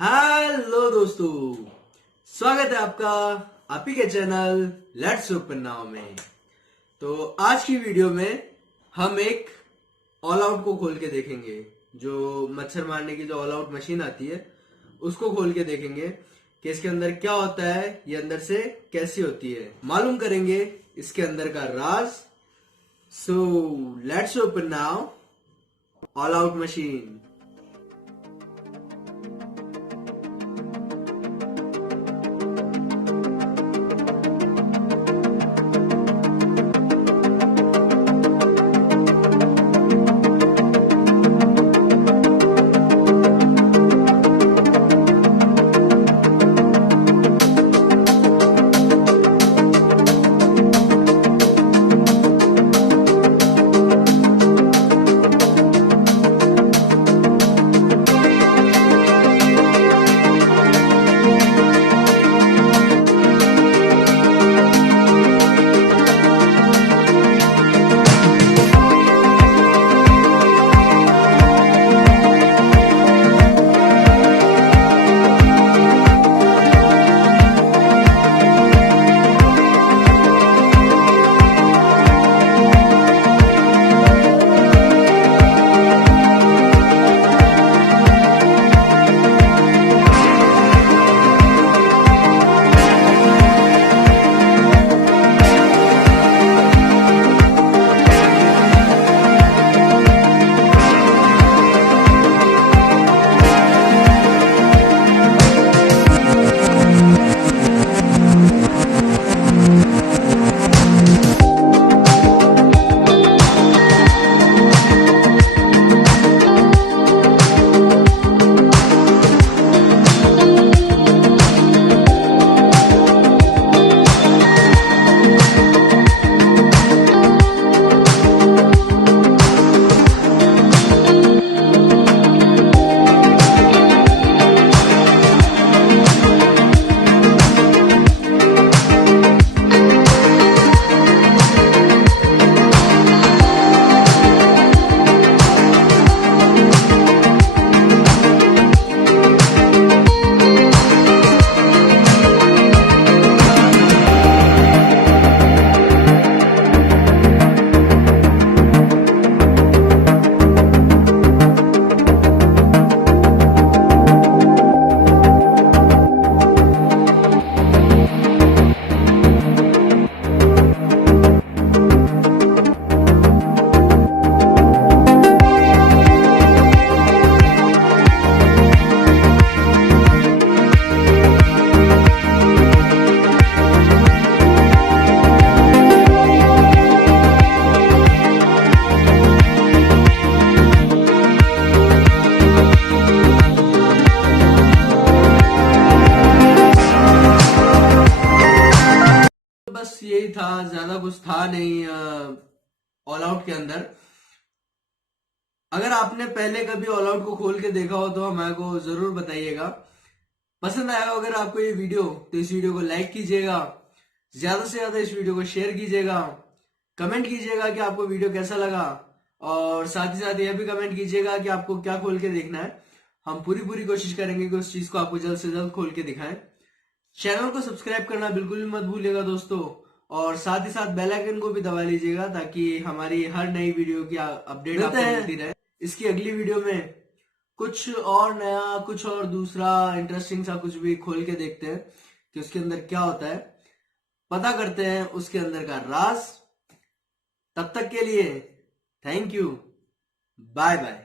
Hello दोस्तों, स्वागत है आपका आप ही के चैनल लेट्स ओपन नाउ में। तो आज की वीडियो में हम एक ऑल आउट को खोल के देखेंगे। जो मच्छर मारने की जो ऑल आउट मशीन आती है उसको खोल के देखेंगे कि इसके अंदर क्या होता है, ये अंदर से कैसी होती है, मालूम करेंगे इसके अंदर का राज। So let's open now all out machine. बस यही था, ज्यादा कुछ था नहीं ऑल आउट के अंदर। अगर आपने पहले कभी ऑल आउट को खोल के देखा हो तो हमारे को जरूर बताइएगा। पसंद आया हो अगर आपको ये वीडियो तो इस वीडियो को लाइक कीजिएगा, ज्यादा से ज्यादा इस वीडियो को शेयर कीजिएगा, कमेंट कीजिएगा कि आपको वीडियो कैसा लगा, और साथ ही साथ यह भी कमेंट कीजिएगा कि आपको क्या खोल के देखना है। हम पूरी कोशिश करेंगे कि उस चीज को आपको जल्द से जल्द खोल के दिखाएं। चैनल को सब्सक्राइब करना बिल्कुल भी मत भूलिएगा दोस्तों, और साथ ही साथ बेल आइकन को भी दबा लीजिएगा ताकि हमारी हर नई वीडियो की अपडेट आपको मिलती रहे। इसकी अगली वीडियो में कुछ और नया, कुछ और दूसरा इंटरेस्टिंग सा कुछ भी खोल के देखते हैं कि उसके अंदर क्या होता है, पता करते हैं उसके अंदर का राज। तब तक के लिए थैंक यू, बाय बाय।